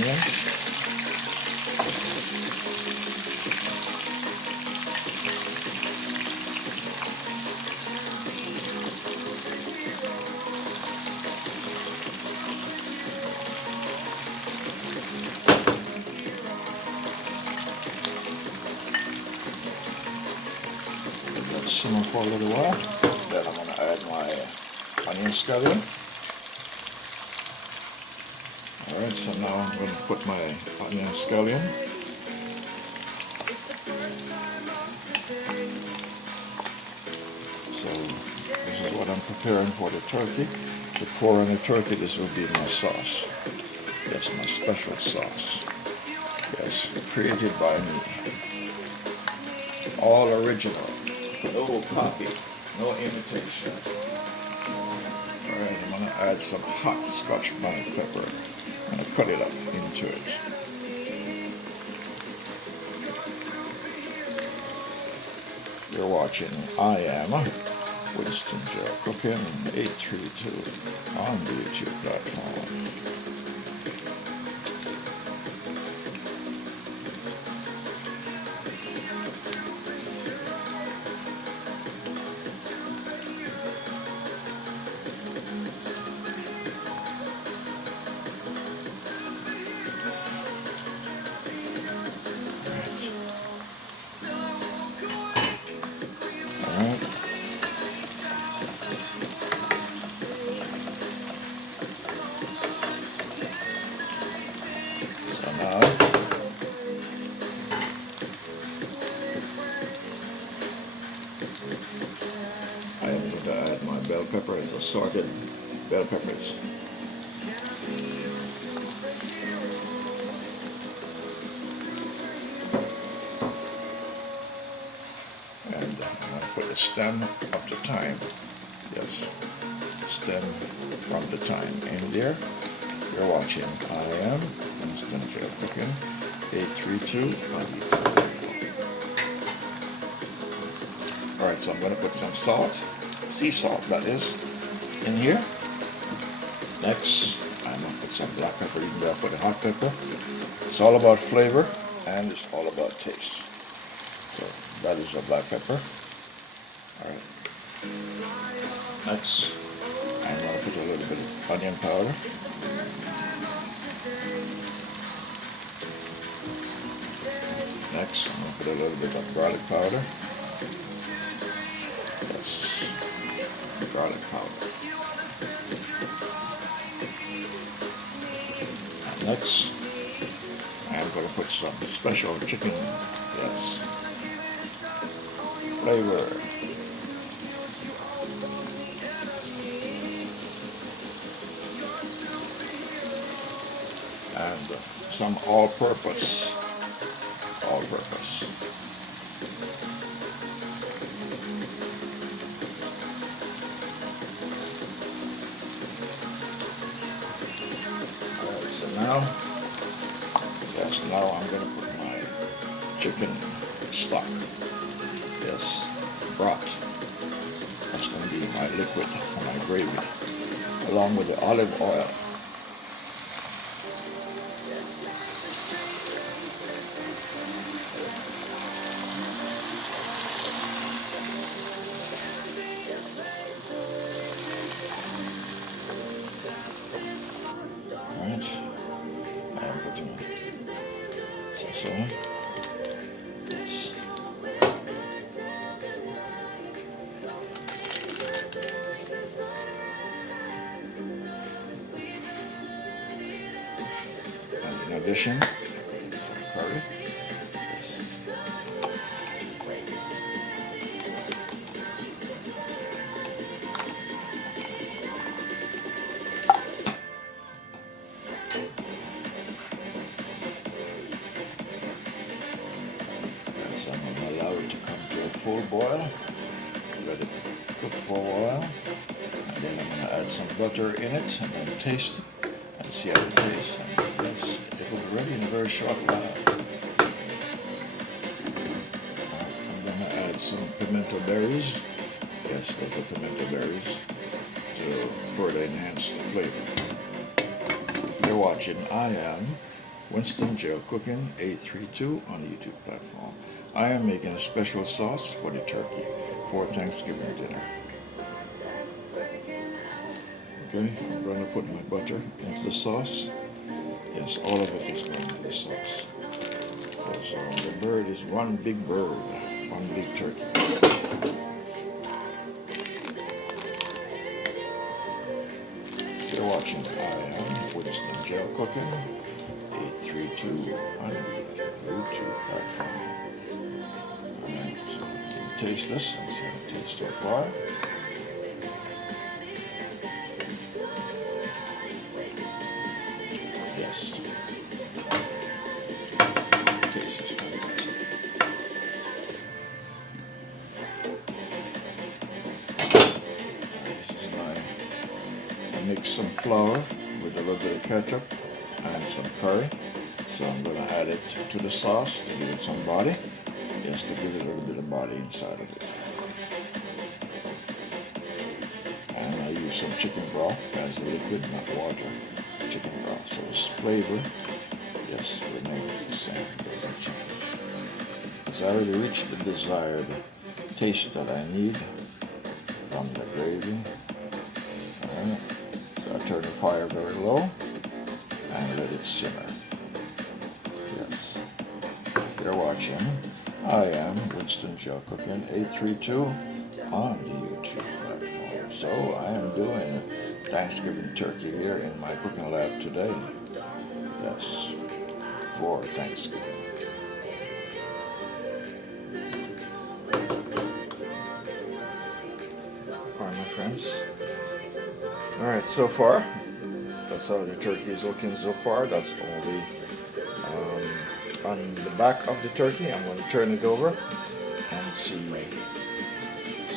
onions. Let that simmer for a little while. Then I'm going to add my onion scallion. Alright, so now I'm going to put my onion scallion. So this is what I'm preparing for the turkey. Before on the turkey, this will be my sauce. Yes, my special sauce. Yes, created by me. All original. No copy. No imitation. Alright, I'm going to add some hot Scotch bonnet pepper. I'm going to cut it up into it. You're watching I Am Winston Cooking 832 on the YouTube platform. Bell peppers, assorted bell peppers. And I'm going to put the stem of the thyme. Yes, stem from the thyme in there. You're watching I Am Winston Cooking 832 on YouTube. Alright, so I'm going to put some salt. Sea salt, that is, in here. Next, I'm going to put some black pepper. You can put a hot pepper. It's all about flavor and it's all about taste. So that is the black pepper. Alright. Next, I'm going to put a little bit of onion powder. Next, I'm going to put a little bit of garlic powder. Garlic powder. And next, I'm going to put some special chicken, yes, flavor. And some all-purpose. Now I'm going to put my chicken stock, yes, broth. That's going to be my liquid for my gravy, along with the olive oil. Alright, I'm putting so yes. And in addition, some curry. Yes. So I'm going to allow it to come to a full boil. Let it cook for a while. And then I'm going to add some butter in it and then taste it and see how it tastes. And yes, it will be ready in a very short while. I'm going to add some pimento berries. Yes, those are pimento berries to further enhance the flavor. You're watching I Am Winston Jail Cooking 832 on the YouTube platform. I am making a special sauce for the turkey for Thanksgiving dinner. Okay, I'm going to put my butter into the sauce. Yes, all of it is going into the sauce. So the bird is one big bird, one big turkey. You're watching I am Winston Jail Cooking 832 on the YouTube platform. Alright, so taste this and see how it tastes so far. Yes. Taste is fantastic. This is I mix some flour with a little bit of ketchup and some curry. So I'm going to add it to the sauce to give it some body. Just to give it a little bit of body inside of it. And I use some chicken broth as a liquid, not water. Chicken broth. So this flavor, yes, remains the same, doesn't change. Because I already reached the desired taste that I need from the gravy. Alright. So I turn the fire very low and let it simmer. Yes. You're watching I am Winston Jail Cooking 832 on the YouTube platform. So I am doing Thanksgiving turkey here in my cooking lab today. Yes, for Thanksgiving. Alright, my friends. Alright, so far, that's how the turkey is looking so far. That's only on the back of the turkey. I'm going to turn it over and see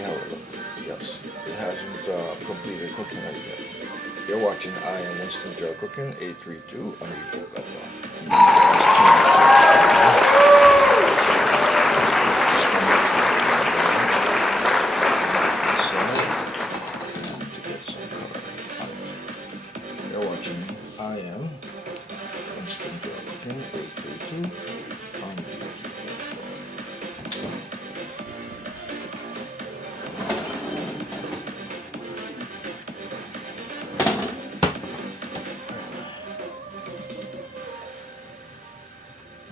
how it looks. Yes, it hasn't completed cooking it yet. You're watching I am Winston Jail Cooking 832 on YouTube platform. You're watching I am Winston Jail Cooking 832 on YouTube platform.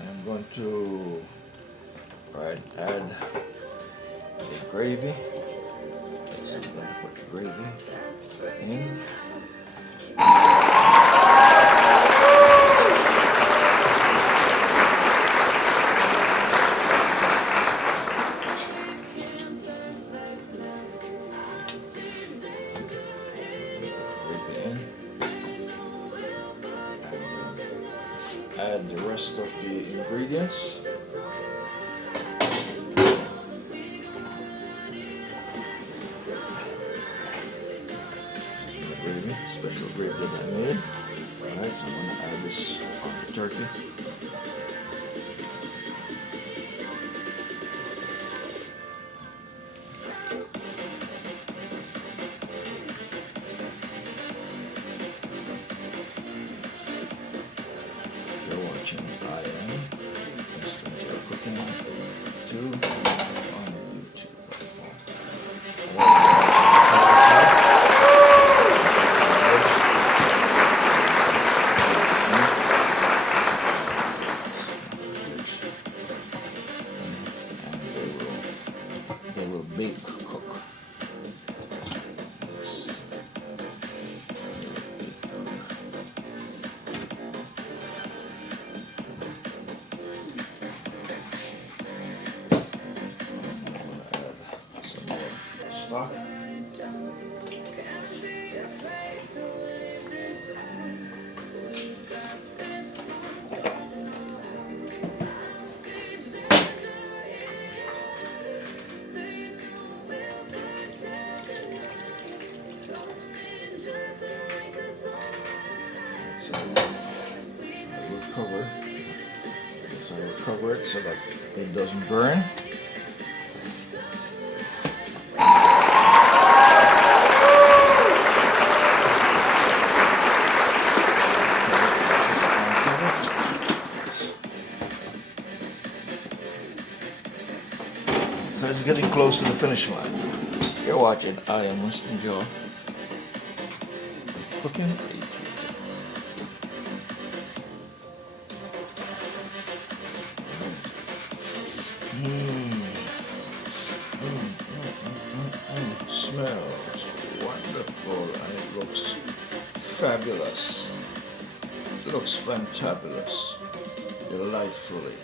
I'm going to add the gravy. So I'm going to put the gravy in. Add the rest of the ingredients. The gravy, special gravy that I made. Alright, so I'm going to add this on the turkey. I am Winston Jail Cooking 832 on YouTube platform. And they will bake cook. Stock. So I will cover. So I will cover it so that it doesn't burn. close to the finish line. You're watching I Am Winston Joe cooking 832. Smells wonderful and it looks fabulous. It looks fantabulous. Delightfully.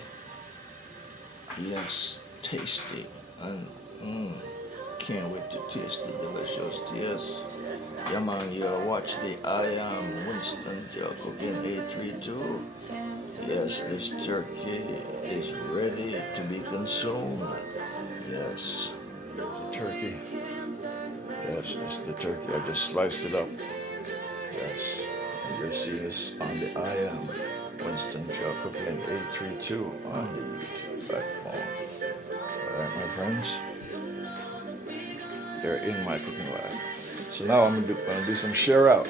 Yes, tasty and can't wait to taste the delicious taste. Yeah man, you watch the I Am Winston Joe cooking 832. Yes, this turkey is ready to be consumed. Yes, here's the turkey. Yes, this is the turkey. I just sliced it up. Yes, and you'll see this on the I Am Winston Joe cooking 832 on the YouTube platform. Alright, my friends. They're in my cooking lab. So now I'm gonna do some share out.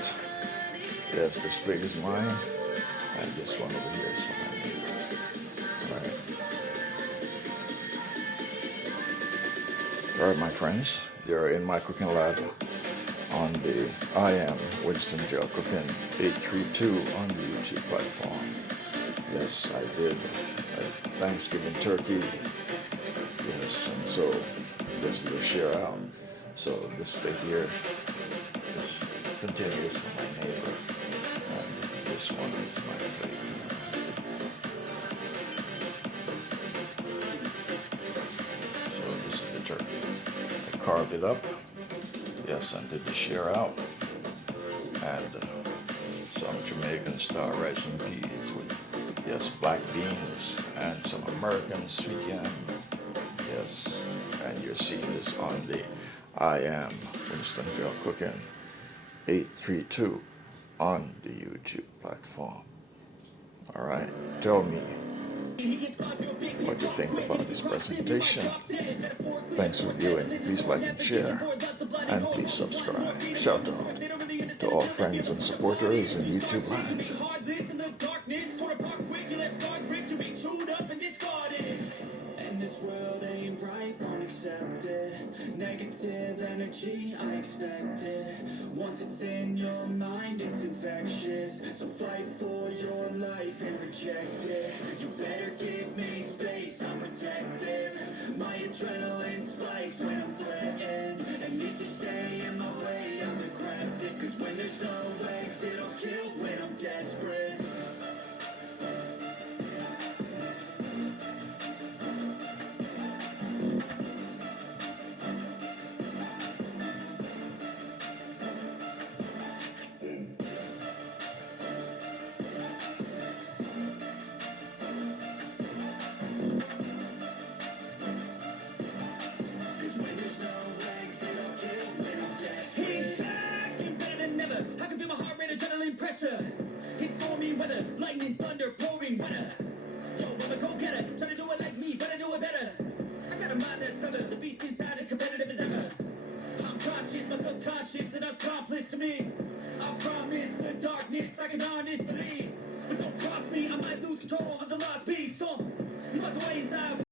Yes, this plate is mine, and this one over here is for my neighbor. Alright, my friends, they're in my cooking lab on the I Am Winston Joe cooking 832 on the YouTube platform. Yes, I did a Thanksgiving turkey. Yes, and so this is a share out. So this plate here is continuous for my neighbor, and this one is my plate. So this is the turkey. I carved it up, yes, and did the share out, and some Jamaican star rice and peas with, yes, black beans and some American sweet yam. Yes, and you're seeing this on the I Am Winston Joe cooking 832 on the YouTube platform. Alright, tell me what you think about this presentation. Thanks for viewing. Please like and share, and please subscribe. Shout out to all friends and supporters in YouTube land. This world ain't right, won't accept it. Negative energy, I expect it. Once it's in your mind, it's infectious. So fight for your life and reject it. You better give me space, I'm protective. My adrenaline spikes when I'm threatened. And if you stay in my way, I'm aggressive. Cause when there's no exit, I'll kill when I'm desperate. Pressure, it's stormy weather, lightning, thunder, pouring weather. Yo, I'm a go-getter, try to do it like me, but I do it better. I got a mind that's clever, the beast inside is competitive as ever. I'm conscious, my subconscious, an accomplice to me. I promise the darkness, I can honest believe. But don't cross me, I might lose control of the lost beast. So, you locked away inside.